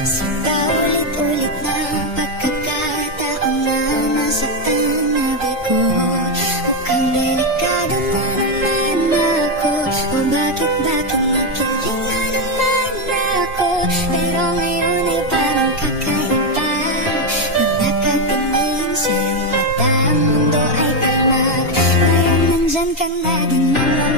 Sa paulit-ulit na pagkakataon na nasaktan na bigo, mukhang delikado na naman ako. O bakit nakikinig na naman ako? Pero ngayon ay parang kakaiba. Nung nakatingin sa iyong mata, ang mundo ay kalma. Ngayon nandyan ka na din naman.